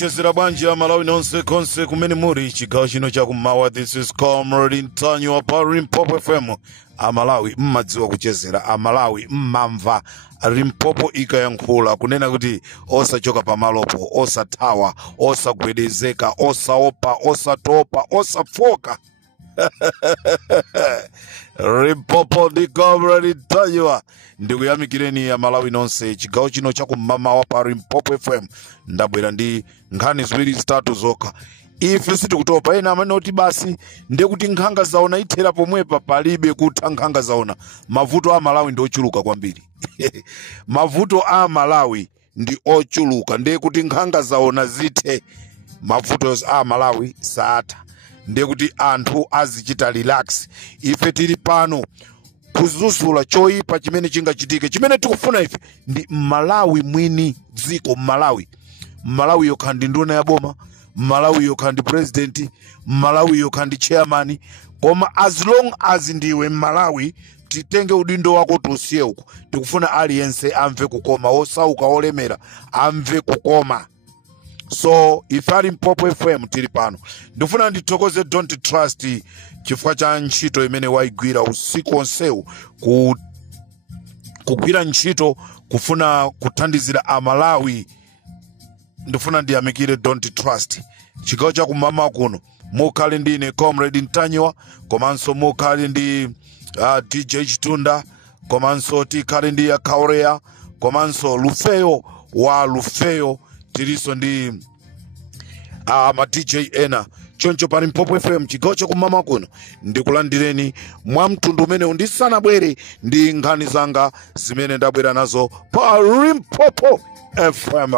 Mwachezera bwanji ya Malawi nonse konse kumene muri chigawo chino cha kummawa. This is Comrade Ntanyo wa pa Limpopo FM. Amalawi mmadziwa kuchezera, Amalawi mmamva Limpopo ikayankhula kunena kuti osachoka pamalopo, osathawa, osagwedezeka, osaopa, osatopa, osafoka. Limpopo ndi Comrade Ntanyo ndikuyamikireni ya Malawi nonse chigawo chino cha kummawa wa pa Limpopo FM. Ndabwera ndi nkhani ziwiri zitatu zokha. Ife sitikutopa ena amanoti basi ndekuti nkhanga zaona ithera pomwepa palibe kutha nkhanga zaona. Mavuto a Malawi ndi ochuluka kwambiri. Mavuto a Malawi ndi ochuluka ndekuti nkhanga zaona zithe. Mavuto a Malawi saatha ndekuti anthu azichita relax. Ife tili pano kuzuzula choipa chimene chingachitike. Chimene tikufuna ife ndi Malawi mwini dziko. Malawi yokha ndi nduna ya boma, Malawi yokha ndi president, Malawi yokha ndi chairman. Koma as long as ndiwe Malawi titenge udindo wako tusiye uko. Tikufuna aliyense amve kukoma, osauka olemera amve kukoma. So if ali Limpopo FM tili pano. Ndifuna ndithokoze Don't Trust chifukwa cha ntchito imene waigwira usiku onsewu kugwira ntchito kufuna kuthandizira Amalawi. Ndifuna ndiyamikire Don't Trust chigawo cha kummawa kuno. Mukhale ndine Comrade Ntanyo, komanso mukhale ndi DJ Chitunda, komanso tikhale ndi Kaurea, komanso Lufeyo wa Lufeyo, tiliso ndi ma DJ ena. Choncho pa Limpopo FM chigawo cha kummawa kuno ndikulandireni mwa mtundu umene undisanabwere ndi nkhani zanga zimene ndabwera nazo pa Limpopo FM.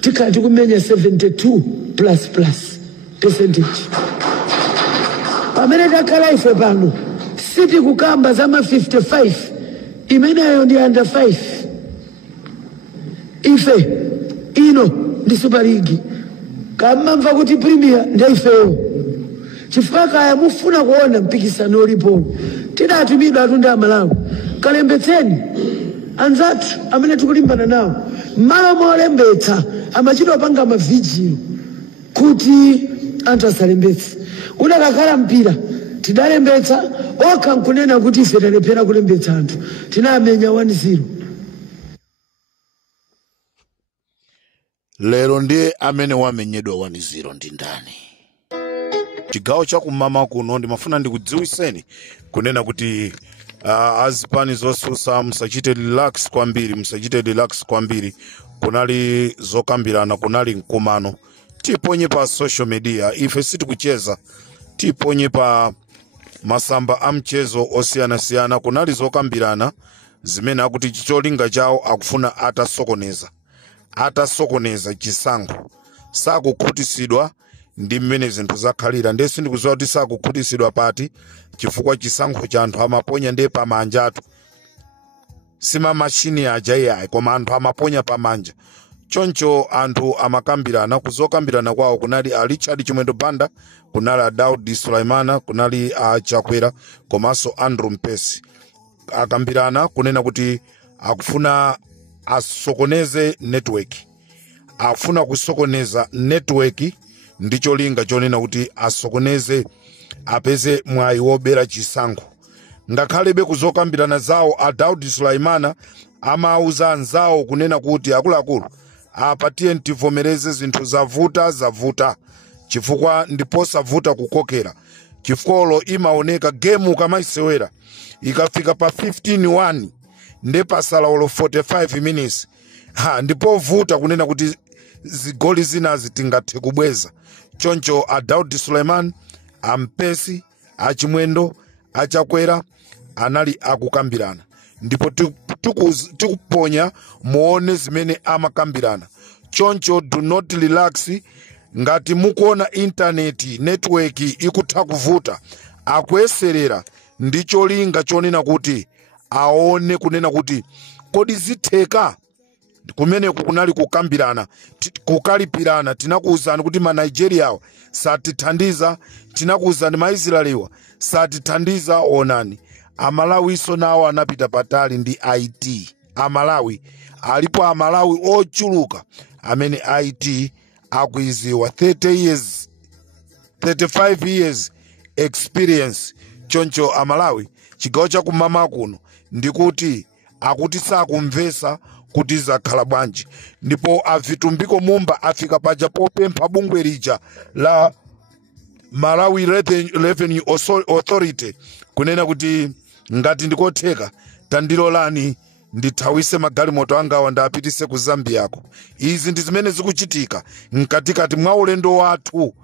Tikati kumenya 72+% pamene takhala ife pano siti kukamba zama 55 imeneyo ndi under 5. Ife ino ndi Super League kama mva kuti Premier ndi ifeyo chifukwa kaya mufuna kuona mpikisano ulipo tidatumidwa atunda Malawi kalembetseni anzathu amene tikulimbana nawo malo molembetsa amachito panga mavigio kuti anthu asalembetse. Udakakhala mpira tidalembetsa okha nkunena kuti ife talephera kulembetsa anthu tinamenya 1-0. Lero ndiye amene wamenyedwa 1-0 ndi ndani? Chigawo cha kummawa kuno ndimafuna ndikudziwiseni kunena kuti azipani zosusa musachite relax kwambiri. Kunali zokambirana, kunali mkumano. Tiponye pa social media, ife sitikucheza. Tiponye pa masamba amchezo osiyana. Kunali zokambirana zimene akuti cholinga chawo akufuna atasokoneza chisankho. Sakukhutisidwa ndi mmene zinthu zakhalira. Ndesi ndikuziwa kuti sakukhutisidwa pati chifukwa chisankho cha anthu amaponya ndi pamanja athu. Sima machini aja yayi koma anthu amaponya pamanja. Choncho anthu amakambirana. Kuzokambirana kwawo kunali Richard Chimwendo Banda, kunali Daudi Sulaimana, kunali Chakwera, komanso Andrew Mpesi. Akambirana kunena kuti akufuna asokoneze network. Afuna kusokoneza network ndicho linga chonena kuti asokoneze apeze mwayi wobera chisankho. Ngakhalebe kuzokambirana zawo Daudi Sulaimana amauza anzawo kunena kuti akuluakulu apatiye ntivomereze zinthu zavuta chifukwa ndiposavuta kukokera. Chifukolo imaoneka game kamaisewera ikafika pa 15-1 nde pasala olo 45 minutes ndipo vuta kunena kuti zigoli zina zitingathe kubweza. Choncho Daudi Suleiman, Ampesi, Achimwendo, Achakwera anali akukambirana. Ndipo tikuponya muone zimene amakambirana. Choncho do not relax. Ngati mukuona internet network ikutha kuvuta akuyeserera ndicho linga chonena kuti aone kunena kuti kodi zitheka. Kumene kunali kukambirana, kukalipirana. Tinakuuzani kuti ma Nigeria satithandiza, tinakuuzani ma Israeli satithandiza. Onani Amalawi so nawo anapita patali ndi IT. amalawi alipo amalawi ochuluka amene IT akuiziwa 35 years experience. Choncho amalawi chigawo chakumama kuno ndikuti akuti sakumvesa kuti zakhala bwanji, ndipo avitumbiko mumba afika paja popempha bungwe lija la Malawi Revenue Authority kunena kuti ngati ndikotheka tandilolani ndithawise magalimoto angawa ndapitise ku Zambiyako. Izi ndi zimene zikuchitika mkatikati mwa ulendo wathu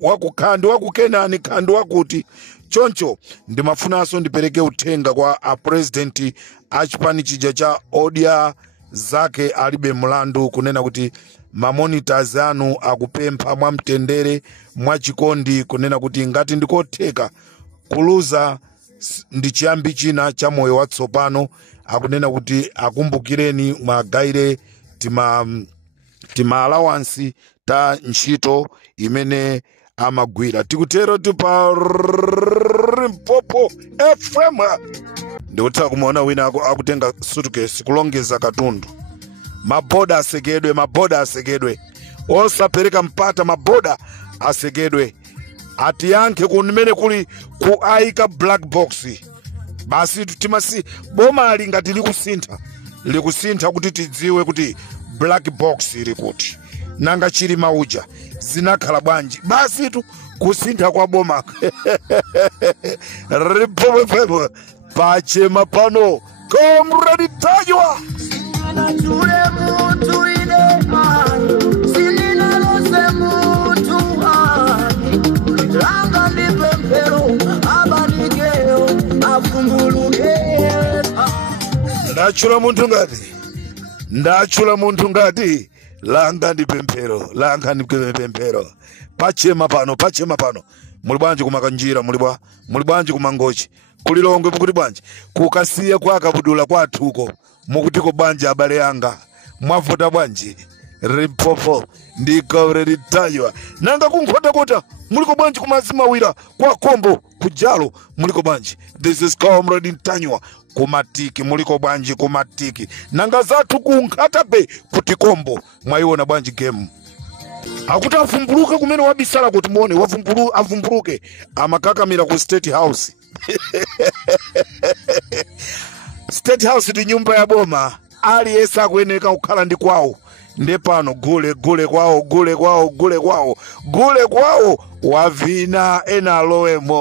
wakukhandi wakukenani khandi wakuti. Choncho ndimafunanso ndipereke uthenga kwa president achipani chija cha Odia zake alibe mlandu kunena kuti mamonitors anu akupempha mwamtendere mwachikondi kunena kuti ngati ndikotheka kuluza ndi chiyambi china cha moyo watsopano, akunena kuti akumbukireni mwagaire tima allowance ta ntchito imene amagwira. Tikutero tupa Limpopo FM ndikutaka kumuona wina akutenga suitcase kulongeza katundu. Maboda asekedwe osapereka mpata, maboda asekedwe atiyanke kunimene kuli kuaika black box. Basi tutimasi boma alingati likusintha kuti tidziwe kuti black box likuti nanga chiri mauja zinakhala bwanji. Basi tu kusintha kwa boma Limpopo pachema pano Comrade Tajwa. Ndachula muntu ngati langa ndi pemphero pachema pano muli bwanji kumakanjira, muli bwanji kumangochi kulilongwe mukuti bwanji kukasiya kwa kabudula kwathuko mukutiko bwanji abale yanga mwavota bwanji. Limpopo ndi Comrade Tajwa. Nanga kunkhota kota muliko bwanji kumazimawira kwa Kombo kujalo muliko bwanji. This is Comrade Tajwa kumatiki muliko bwanji kumatiki. Nanga zathu kunkhata be kuti Kombo mwaiona bwanji game. Akuti avumbuluke kumene wabisala kuti muone avumbuluke amakakamira ku State House. State House ndi nyumba ya boma, aliyense akuyeneka kukhala ndi kwawo. Ndepano gule kwawo wavina ena aloemo.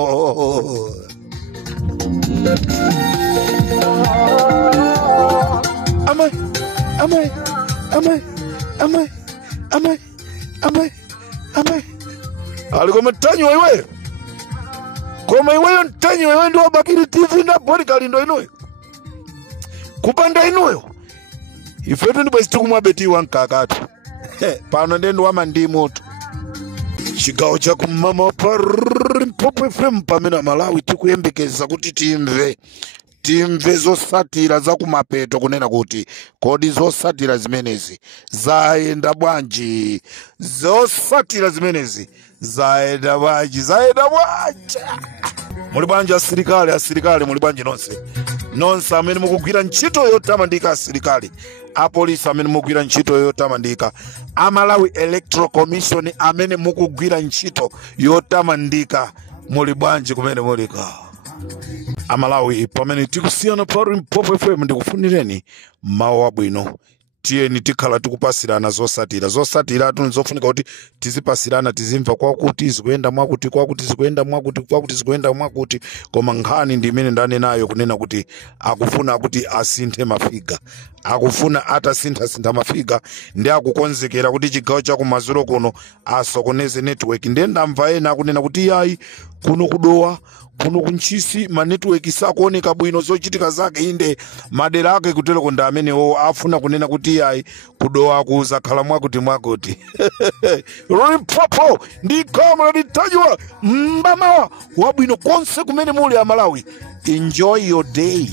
Amai alikoma Tajwa iwe koma iweyo Tajwa iwe ndi wabakiri TV na bodyguard ndo inoyo kupanda inoyo ifetu ndi bwezi tikumwabetiwa nkakatu pano ndendo wamandimu tu chigawo chakumama pa Limpopo FM pamene Malawi tikuyembekeza kuti timve zosatira za kumapeto kunena kuti kodi zosatira zimenezi zaenda bwanji. Zosatira zimenezi zaenda bwanji. Muli bwanji asilikali muli bwanji nonse amene mukugwira ntchito yotamandika, asilikali apolisi amene mukugwira ntchito yotamandika, Malawi Electoral Commission amene mukugwira ntchito yotamandika, muli bwanji kumene mulika. Malawi pamene tikusiyana pa Limpopo FM ndikufunireni mawu abwino. Tiyeni tikhala tikupasirana zosatira tunzofunika kuti tizipasirana, tizimva kwakuti zikuenda mwakuti zikuenda mwakuti koma nkhani ndi imene ndanenayo kunena kuti akufuna kuti asinthe mafiga, akufuna atasintha mafiga ndi akukonzekera kuti chigawo chakumaziro kuno asokoneze network. Ndiye ndamva ena akunena kuti yayi kuno kudowa kuno kunchisi ma network sakuoneka bwino zochitika zake inde madera ake kutelo konda amenewo afuna kunena kuti yayi kudowa kuzakhala mwakuti Limpopo ndi Comrade Tajwa mbama wabwino konse kumene muli Malawi. Enjoy your day.